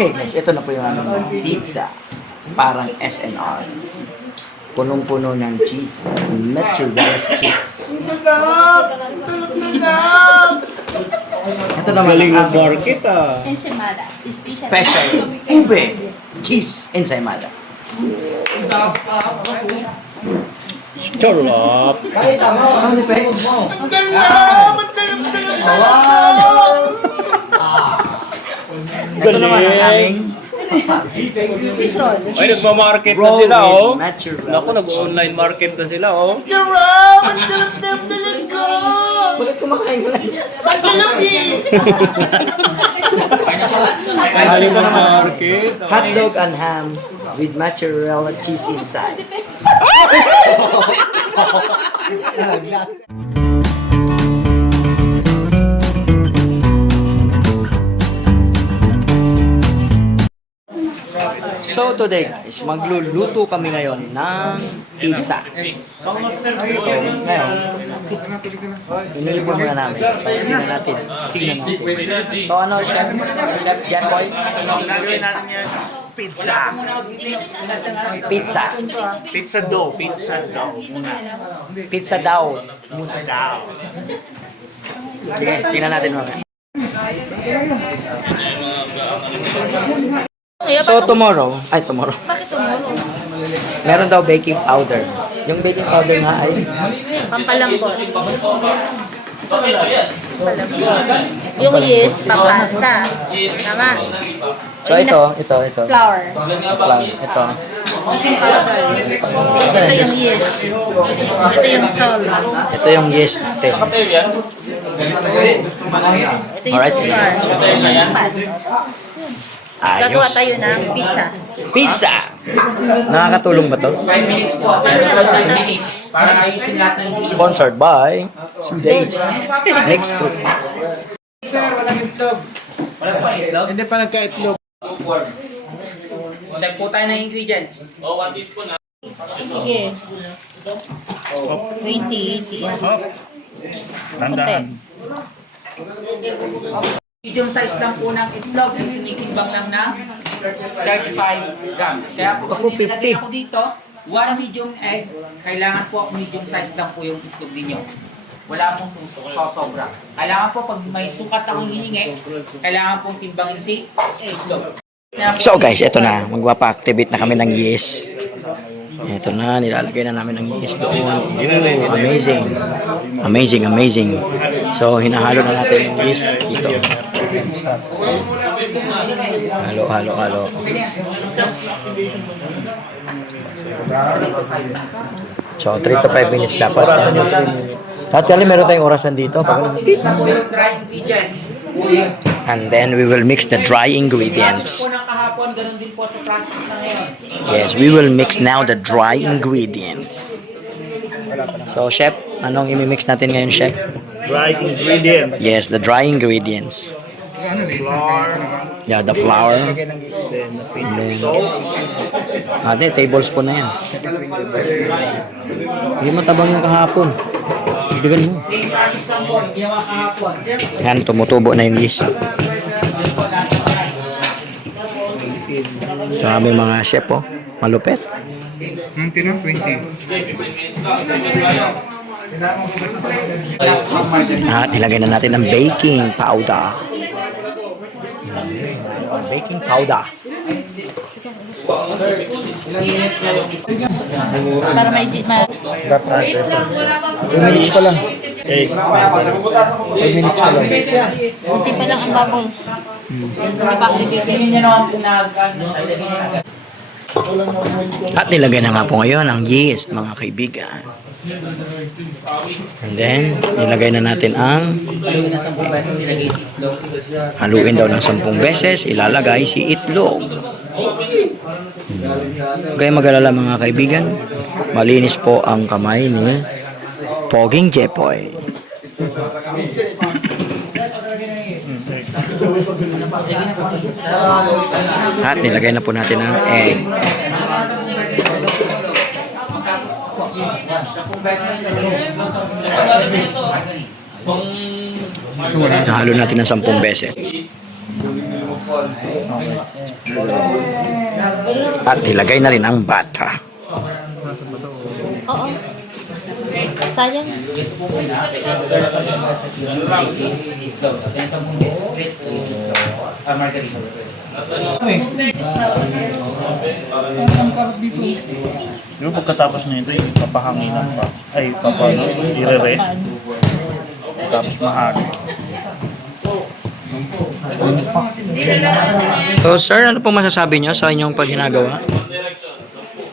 Okay guys, ito na po yung aming pizza. Parang SNR. Punong-puno ng cheese. Mozzarella cheese. Ito naman Galing ang ng market ah. Ensimada. special ube cheese ensaymada. Charap. Sound effects. Ito naman ang aming Cheese roll. Ay, nagmamarket na sila oh. natural. Naku, nag-online market na sila oh. Bakit kumakain ka lang? Galing ng market. Hotdog and ham with mozzarella cheese inside. So today guys, magluluto kami ngayon ng pizza. So ngayon, iniipon muna namin. So tingnan natin. So ano, Chef Jeffoy? Gagawin natin yan is pizza. Pizza. Pizza dough. Pizza dough. Pizza daw. Pizza dough. Sige, tingnan natin mga. So tomorrow, Bakit tomorrow? meron daw baking powder. Yung baking powder nga ay Pampalambot. Yung yeast, papasa. Tama. so ito. Flour. Ito. Baking powder. Ito yung yeast. Ito yung salt. Ito yung yeast natin. Ito yung Alright. sugar. Ito yung fat. Gagawa Ayos. tayo ng pizza. Pizza! Nakakatulong ba to? 5 minutes po. Para ayusin lahat ng Sponsored by Days. Next fruit. Sir, walang itlog. Walang pa itlog? Hindi pa nagka-itlog. Check po tayo ng ingredients. Sige. 20, 80. Tandaan. Medium size lang po ng itlog. Yung tinitimbang lang na 35 grams. Kaya po Ako, kung nilagay 50. ako dito, 1 medium egg, kailangan po medium size lang po yung itlog ninyo. Wala pong sosobra. Kailangan po pag may sukat akong hiningi, kailangan pong timbangin si itlog. So guys, ito na. Magpapa-activate na kami ng yeast. Ito na, nilalagay na namin ng yeast doon. Oh, amazing. Amazing. So, hinahalo na natin yung yeast dito. Halo. So, 3 to 5 minutes dapat. At kali meron tayong orasan dito. Dry ingredients. And then we will mix the dry ingredients. Po ng kahapon, ganun din po sa process na ngayon. Yes, we will mix now the dry ingredients. So, Chef, anong imimix natin ngayon, Chef? Dry ingredient. Yes, the dry ingredients. Yeah, the flour. And then, ate, tablespoon na yan. Hindi matabang yung kahapon. Digan mo. Same process lang po, ginawa kahapon. Yan, tumutubo na yung yeast. Grabe mga chef, oh. Malupet. At ilagay na natin ang baking powder. Baking powder. Para may 2 minutes pa lang. 5 minutes pa lang. Kunti pa lang ang bubbles. Ganyan naman po At nilagay na nga po ngayon ang yeast, mga kaibigan. And then, nilagay na natin ang haluin daw ng 10 beses, ilalagay si itlog. Huwag kayong mag-alala mga kaibigan. Malinis po ang kamay ni Poging Jepoy. At nilagay na po natin ang egg. Nahalo natin ng 10 beses. At ilagay na rin ang bata. Oo. Sayang. Pero pagkatapos nito, papahanginan pa. Ay, i-rest. Tapos mahagi. So sir, ano po masasabi niyo sa inyong paghinagawa?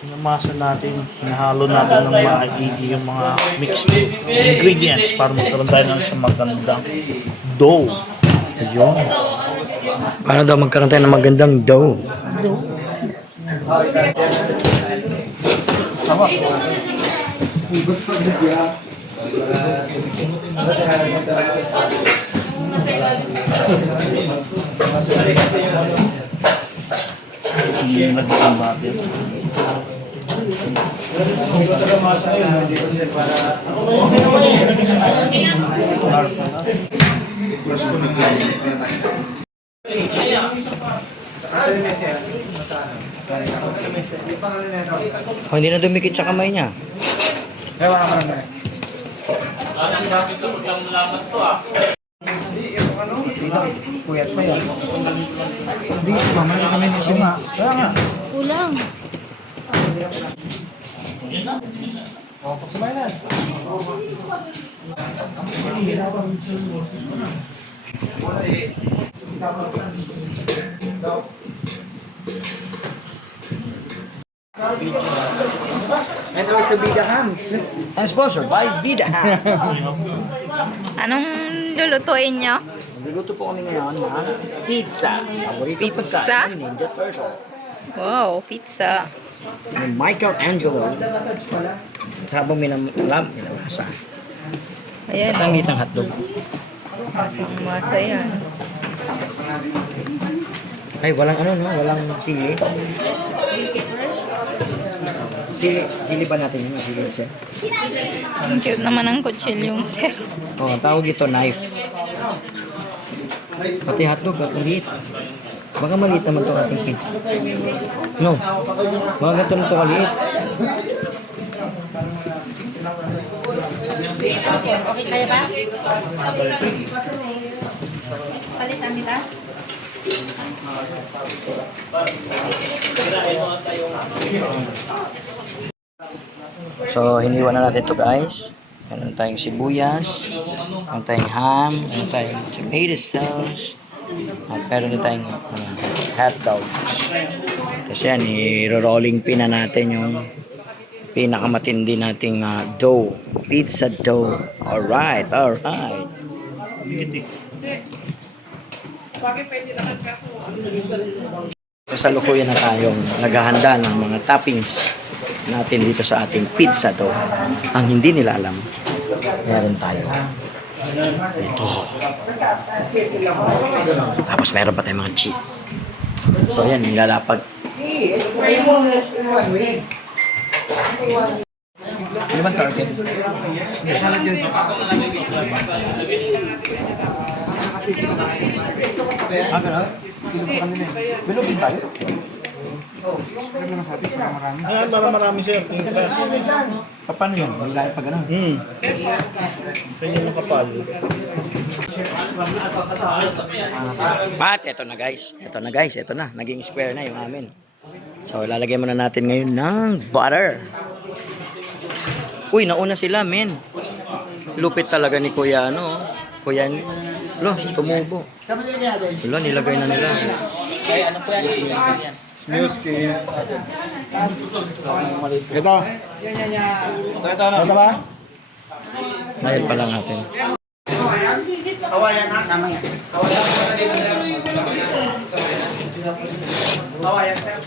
Pinamasa natin, hinahalo natin ng maigi yung mga mixed ingredients para magkaroon tayo ng isang magandang dough. Ayun. Paano daw magkaroon tayo ng magandang dough? Yung nagiging batin. Oh, hindi na dumikit sa kamay niya. Kulang. And sponsored by Vida. Anong lulutuin nyo? Nagluluto po kami ngayon ng pizza. Paborito Pizza? pagkain ni Ninja Turtle. Wow, pizza. Ni Michelangelo. At habang minamasa. Ayan. At ang ng hotdog. Masang masa yan. Ay, walang ano, no? Walang sili. Sili ba natin yun? Sili, sir? Ang cute naman ang kutsilyong sir. Oh, tawag ito knife. Pati hotdog, at maliit. Baka maliit naman ito ating pizza. No. Baka ganito na ito kaliit. Okay kaya ba? Palitan nila? So, hiniwa na natin ito guys. Meron tayong sibuyas, meron tayong ham, meron tayong tomato sauce, at meron na tayong hot dogs. Kasi yan, i-rolling pin na natin yung pinakamatindi nating dough, pizza dough. Alright, alright. Kasalukuyan na tayong naghahanda ng mga toppings natin dito sa ating pizza dough. Ang hindi nila alam, meron tayo ito. Tapos meron pa tayong mga cheese. So yan, nilalapag. Ano bang target? Ah, gano'n? Bilog din tayo? Ayan, para marami sir. Paano yan? Maglayan pa gano'n? Kanya makapal. At eto na guys. Eto na guys. Eto na. Naging square na yung amin. So ilalagay muna natin ngayon ng butter. Uy, nauna sila men. Lupit talaga ni Kuya ano. Kuya lo, tumubo. Lo, nilagay na nila. Ay, ano po yan? Ito. Ito ba? Ngayon pa lang natin. Kawayan na. Sama yan. Kawayan sir.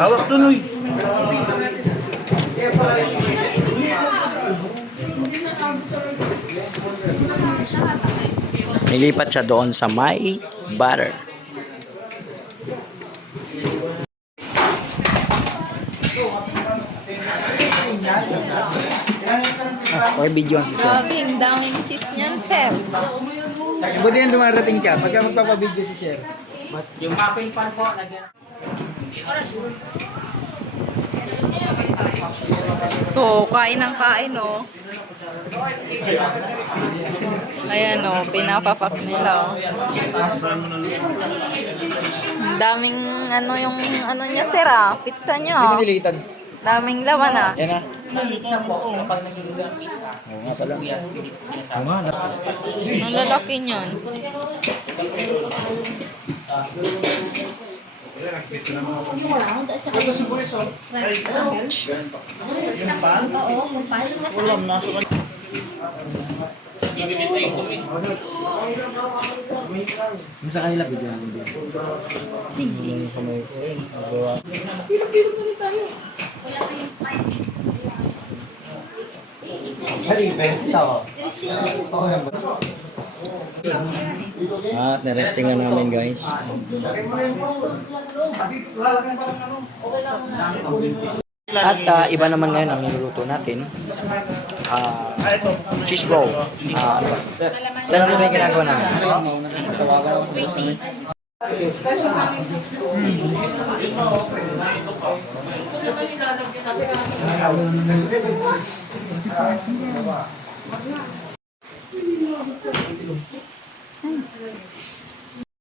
Hawak tuloy. Nilipat siya doon sa may butter. Okay, video ang si sir. Daming daming cheese niyan, sir. Buti yan dumarating ka, pagka magpapabideo si sir. Yung muffin pan po, lagyan. To, kain ng kain, oh. Ayan, oh, pinapapak nila, oh. Ang daming, ano yung, ano niya, sir, ah. Pizza niya, oh. Pinilitan. Daming laman, ah. Yan na. Pizza po, kapag nagluluto ng pizza, sibuyas, sinasabi. Ang lalaki niyan. Ulam, nasa ka. Sa kanila video ang video. Sige. At na-resting na namin guys. At iba naman ngayon ang niluluto natin. Cheese roll. Ano ba? Sir, ano ba yung ginagawa namin?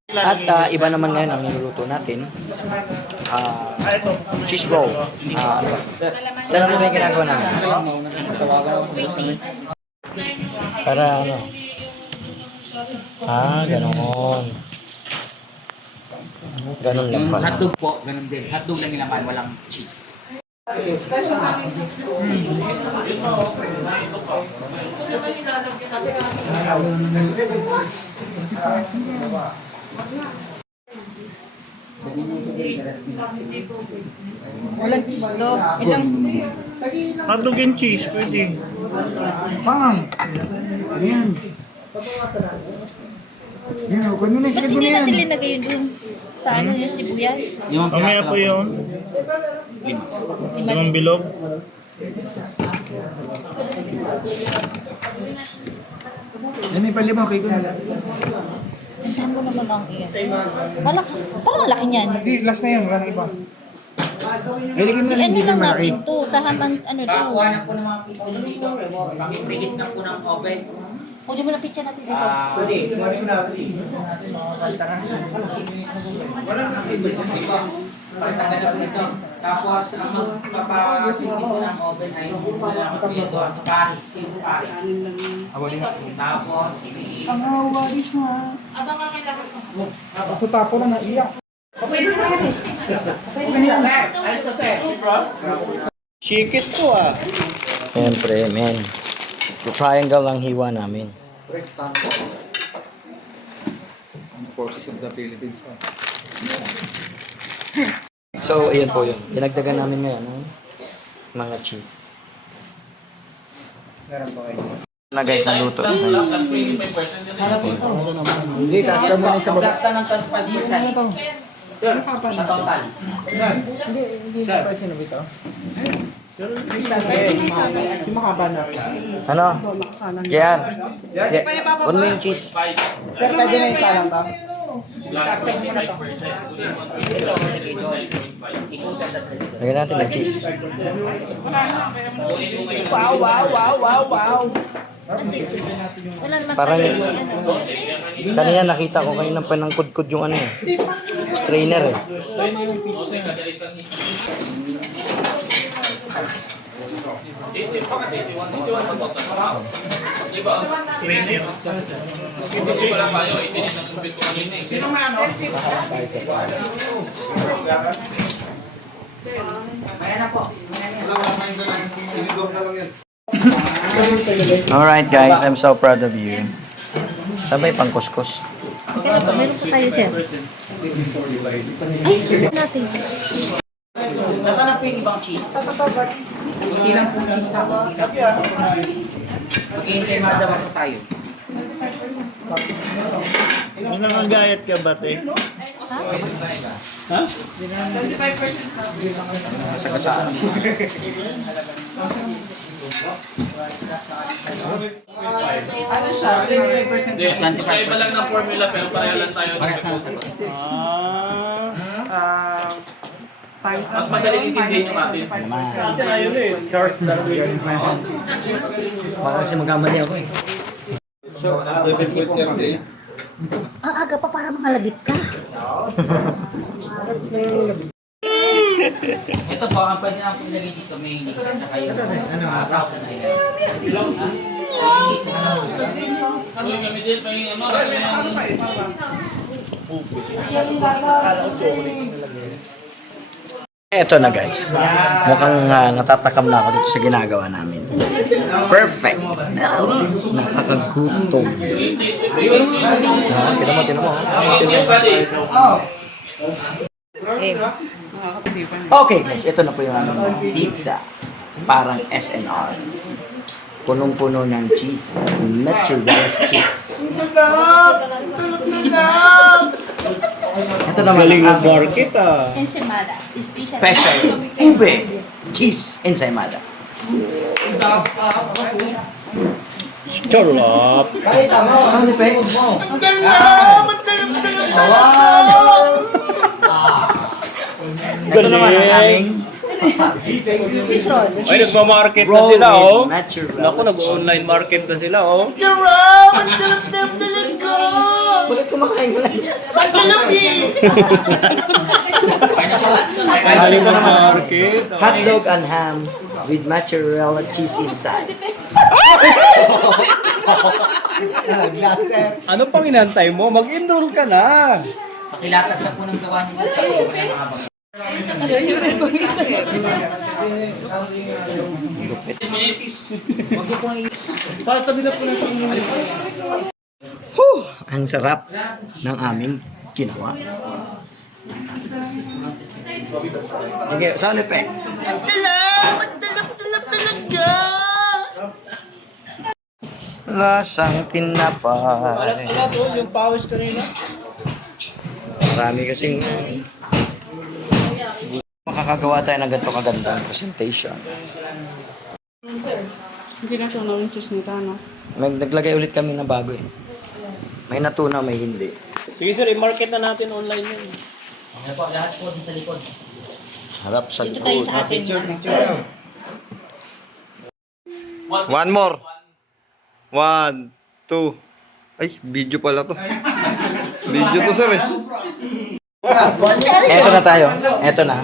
At iba naman ngayon ang niluluto natin. Cheese roll. Ano ba? Sir, ano ba yung ginagawa namin? Para ano? Ganon. Ganon lang Yung pala. hotdog po, ganun din. Hotdog lang yung laman, walang cheese. Walang cheese to. Ilang, Hotdog and cheese, pwede. Pang! Ano yan? Yan o, kung na ba't hindi natin linagay yun dun? Sa ano yung sibuyas? Mamaya po yun. Limang bilog. Yan may palibang kay Kun. Ang dami ko naman ang iyan. Parang laki niyan. Hindi, last na yan, wala nang iba. Iligin mo na Ano hindi lang malaki. natin to? Sa haman, ano to? Kakuha na po ng mga pizza dito. Pag-preheat na po ng oven. Pwede mo na pizza natin dito. Pagtagal na po nito. Tapos, ang magpapasilip po ng oven ay yung ito sa Paris. Yung Paris. Tapos, Sa tapo na naiyak. ayos to sir. Chikis to ah. Siyempre, men. So, triangle ang hiwa namin. So, ayan po yun. Dinagdagan namin ngayon ng mga cheese. Na guys, naluto. Hindi, taas na muna sa baba. Lasta ng 35%. Sa total. Ano? Yan. Huwag mo yung cheese. Sir, pwede na isa lang to? Lagyan natin ng cheese. Wala naman Parang, tayo. Ano? kanina nakita ko kanina panangkudkod yung ano eh. Strainer eh. Alright guys, I'm so proud of you. Sabay pang kuskus. Meron pa tayo, sir. Ay, natin. Nasaan na po yung ibang cheese? Hindi lang po cheese na po. Mag-i-ensaymada ba po tayo? May nakagayat ka ba, te? Ha? Ano siya? 25%. Hindi, iba lang ng formula pero pareho lang tayo. Parehas na sagot. Times Mas madaling intindihin yung atin. Ayun eh, Charles Darwin. Baka kasi magkamali ako eh. Ang aga pa para makalabit ka. Ito po, ang pwede na po ilagay dito, may hindi na kayo. 1,000 na yan. Uy, kami din, pahingin ano. Eto na guys. Mukhang natatakam na ako dito sa ginagawa namin. Perfect. Nakakagutom. Tinan mo. Yes, buddy. Okay guys, ito na po yung aming pizza. Parang SNR. Punong-puno ng cheese. Mozzarella cheese. Ito naman Galing ang ng market ah. Ensimada. special ube cheese ensaymada. Charlap. Saan si Pe? Ito naman ang aming Cheese roll. Ay, nagmamarket na roll sila oh. with mozzarella Naku, nag-online market na sila oh. Bakit kumakain ka lang? Galing ng market. Hotdog and ham with mozzarella cheese inside. Ano pang inantay mo? Mag-enroll ka na. Pakilatag na po ng gawa nila sa mga mga Ang sarap ng aming ginawa. Okay, sound effect. Ang talap talaga. Lasang tinapay. Yung pawis kanina. Marami kasing makakagawa tayo ng ganito kagandang presentation. Hindi na siya nawin cheese nito, ano? Naglagay ulit kami na bago eh. May natunaw, may hindi. Sige sir, i-market na natin online yun. Ano po, lahat po din sa likod. Harap sa Dito tayo likod. sa atin. One more. 1, 2. Ay, video pala to. Video to, sir eh. Eto na tayo. Eto na.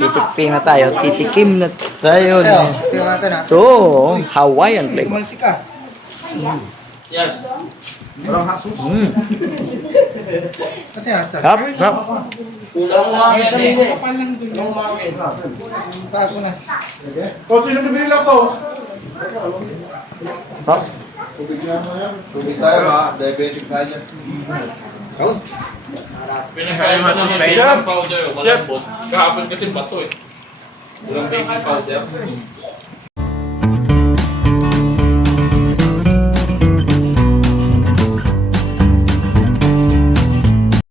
Titikping na tayo. Titikim na tayo. Ito, Hawaiian flavor. Yes. Hap, hap. Hap. Tubig tayo ha. Diabetic tayo. Pinakain mo ng baking powder. Malambot. Kahapon kasi bato eh. Walang baking powder.